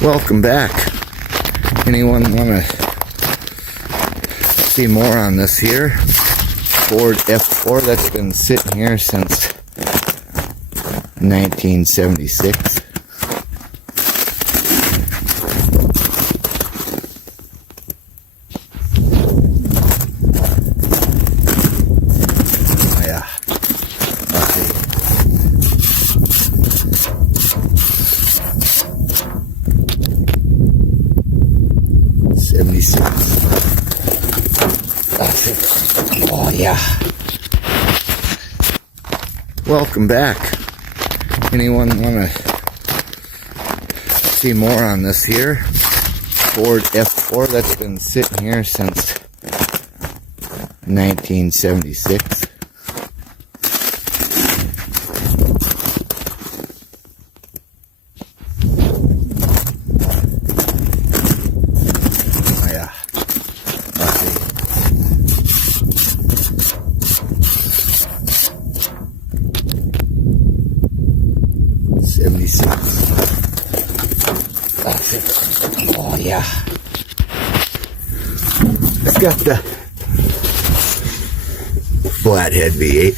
Welcome back. Anyone want to see more on this here Ford F4 that's been sitting here since 1976? Oh yeah. Let's see. 76. Oh yeah. Welcome back. Anyone want to see more on this here Ford F4 that's been sitting here since 1976? Oh yeah. Let's see. 76. Oh yeah. It's got the flathead V8.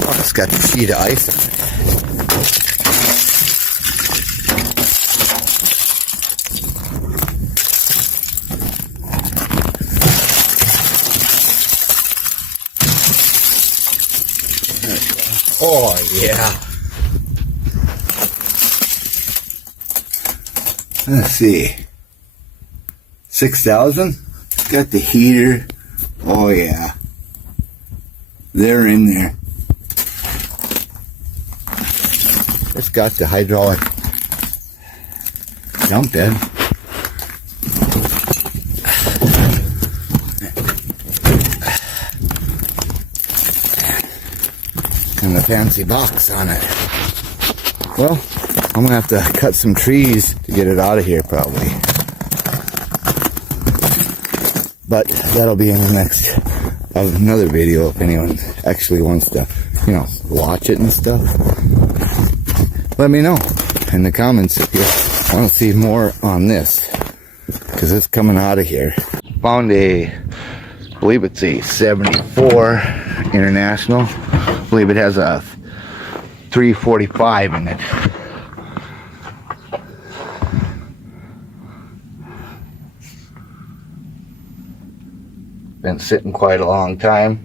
Oh, it's got the sheet of ice on it. Oh yeah. Let's see. 6,000. Got the heater. Oh yeah. They're in there. It's got the hydraulic dump bed. And the fancy box on it. Well, I'm gonna have to cut some trees to get it out of here probably. But that'll be in the next another video if anyone actually wants to, watch it and stuff. Let me know in the comments if you want to see more on this, because it's coming out of here. Found I believe it's a 74 International. I believe it has a 345 in it. Been sitting quite a long time.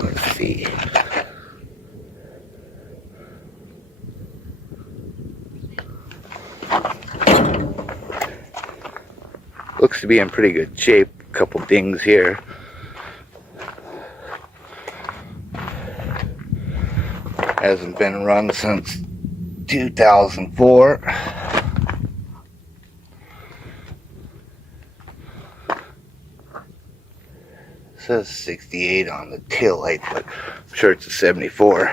Let's see. Looks to be in pretty good shape. A couple dings here. Hasn't been run since 2004. It says 68 on the tail light, but I'm sure it's a 74.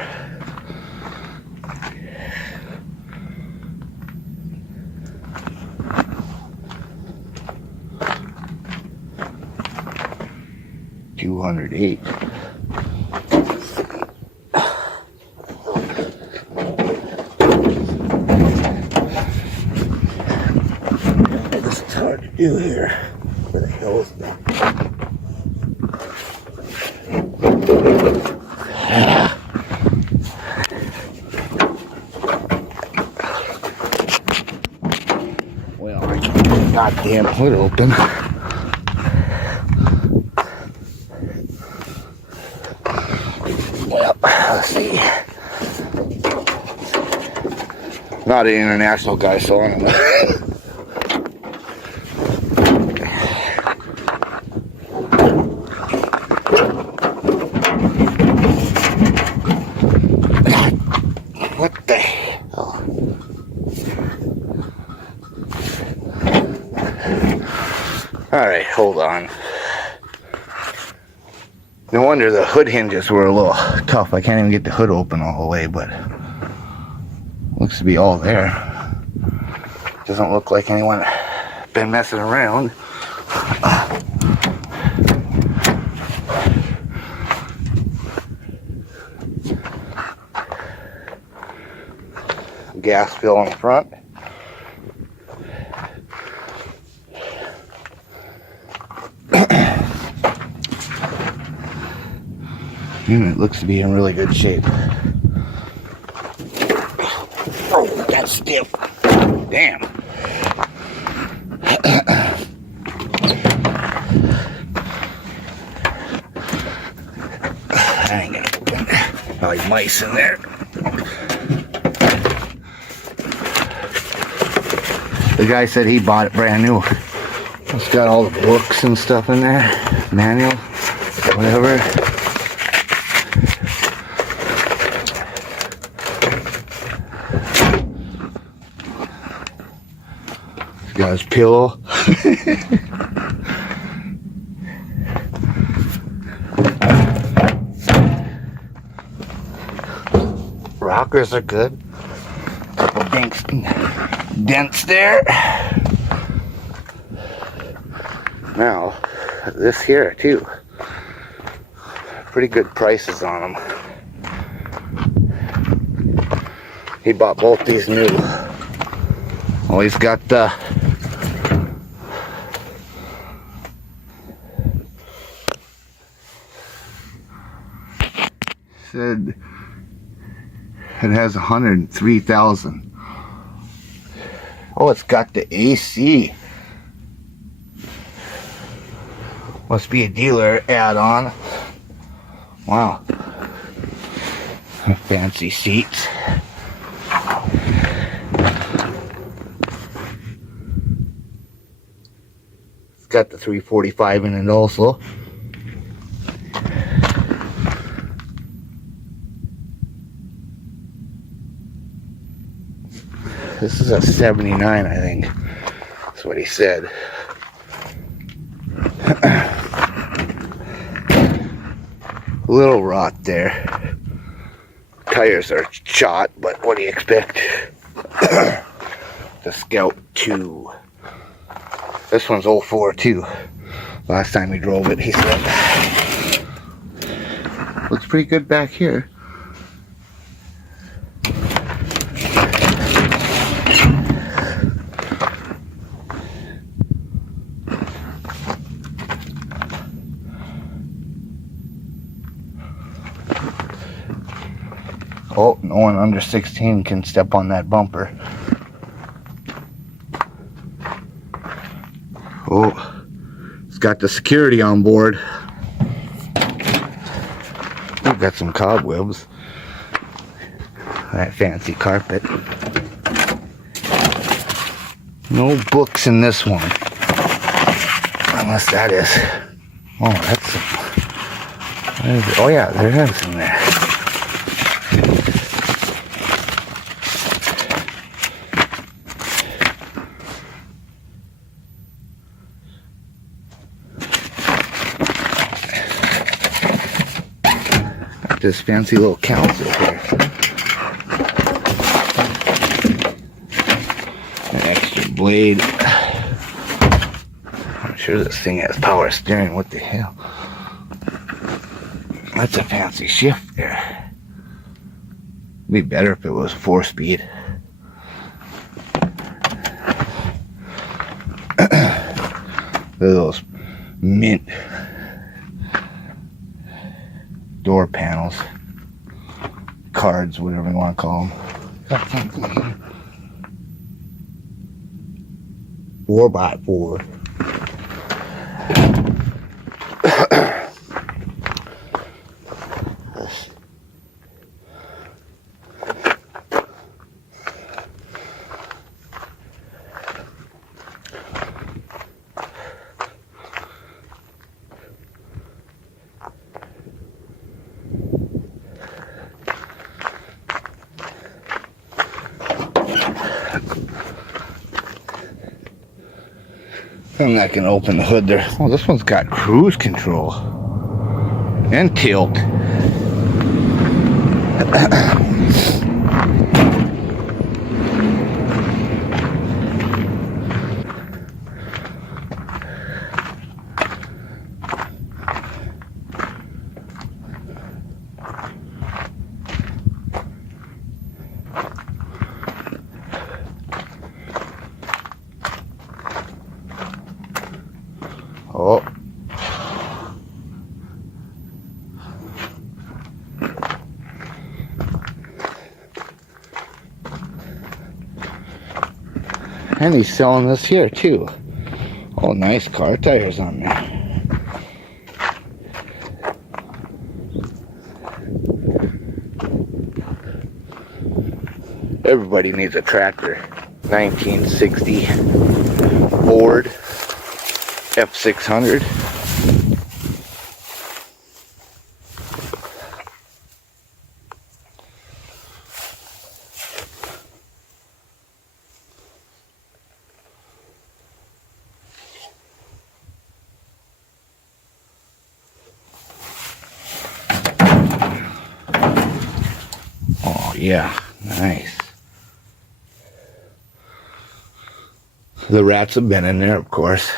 $208. This is hard to do here. Where the hell is that? Well, I got the goddamn hood open. Well, let's see. Not an international guy, so I don't know. Alright, hold on. No wonder the hood hinges were a little tough. I can't even get the hood open all the way, but looks to be all there. Doesn't look like anyone been messing around. Gas fill in the front. It looks to be in really good shape. Oh, that's stiff. Damn. I ain't gonna open it. Probably mice in there. The guy said he bought it brand new. It's got all the books and stuff in there. Manual, whatever. He's got his pillow. Rockers are good. Couple dents there. Now, this here too. Pretty good prices on them. He bought both these new. Well, he's got the said it has 103,000. Oh, it's got the AC. Must be a dealer add-on. Wow. Fancy seats. It's got the 345 in it also. This is a 79, I think. That's what he said. A little rot there. Tires are shot, but what do you expect? The Scout 2. This one's 04 too. Last time we drove it, he said. Looks pretty good back here. Oh, no one under 16 can step on that bumper. Oh, it's got the security on board. We've got some cobwebs. That fancy carpet. No books in this one. Unless that is. Oh, that's some. Oh yeah, there is some there. This fancy little console here. An extra blade. I'm sure this thing has power steering. What the hell? That's a fancy shift there. It'd be better if it was 4-speed. Those mint door panels, cards, whatever you want to call them. Got something here. 4x4. I'm not gonna open the hood there. Oh, this one's got cruise control and tilt. Oh. And he's selling this here too. Oh, nice car tires on there. Everybody needs a tractor. 1960 Ford F600. Oh yeah, nice. The rats have been in there, of course.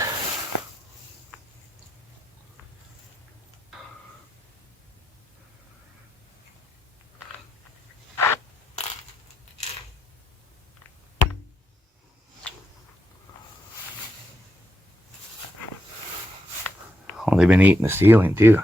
Oh, they've been eating the ceiling too.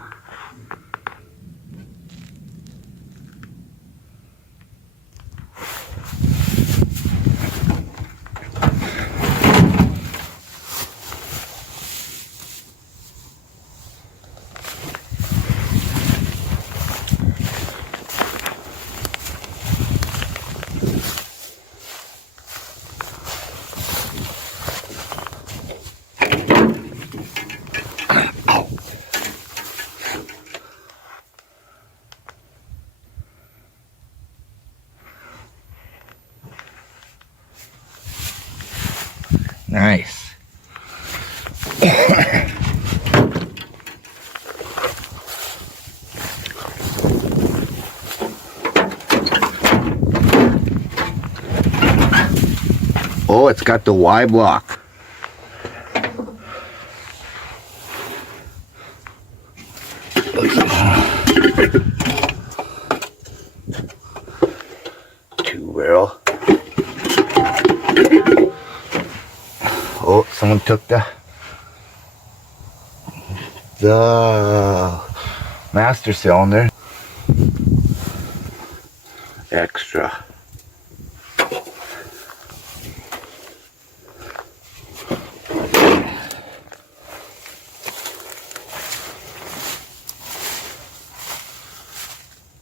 Nice. Oh, it's got the Y block. Two barrel. Oh, someone took the master cylinder. Extra.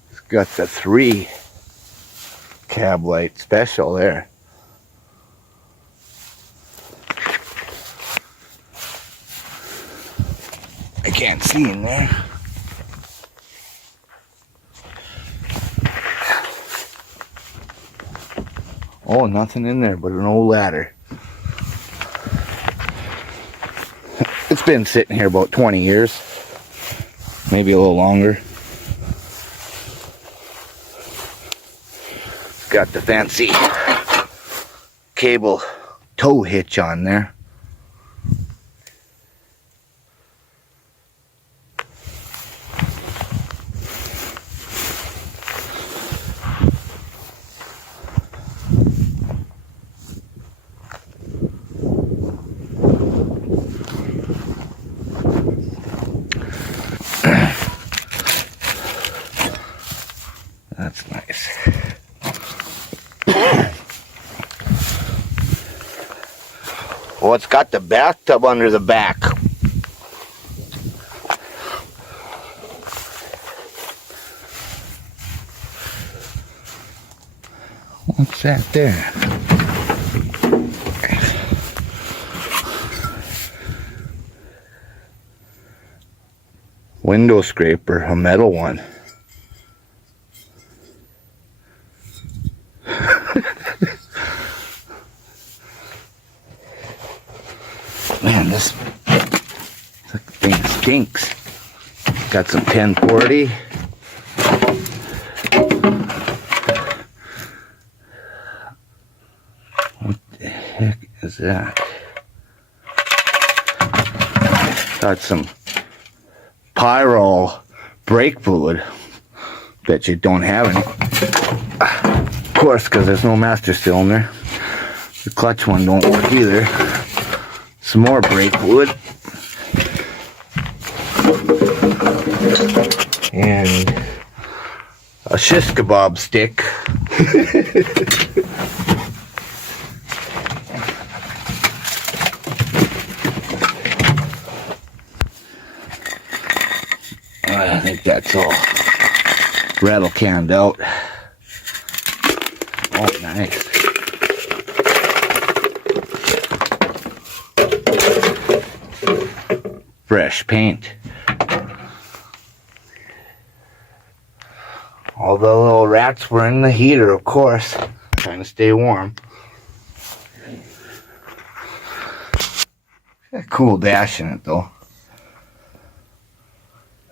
It's got the 3 cab light special there. I can't see in there. Oh, nothing in there but an old ladder. It's been sitting here about 20 years. Maybe a little longer. It's got the fancy cable tow hitch on there. That's nice. Oh, it's got the bathtub under the back. What's that there? Window scraper, a metal one. Man, this thing stinks. Got some 1040. What the heck is that? Got some Pyro brake fluid. Bet you don't have any. Of course, because there's no master cylinder. The clutch one don't work either. Some more brake fluid. And a shish kebab stick. I think that's all rattle canned out. Oh, nice. Fresh paint. All the little rats were in the heater, of course, trying to stay warm. Got a cool dash in it, though.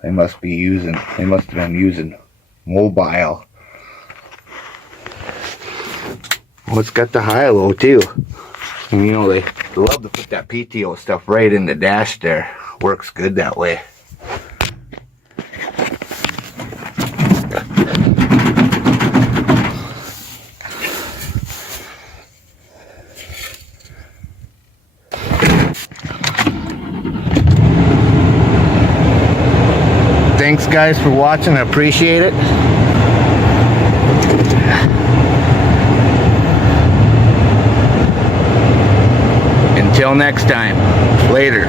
They must have been using mobile. Oh, it's got the high-low too. And you know, they love to put that PTO stuff right in the dash there. Works good that way. Thanks guys for watching, I appreciate it. Until next time, later.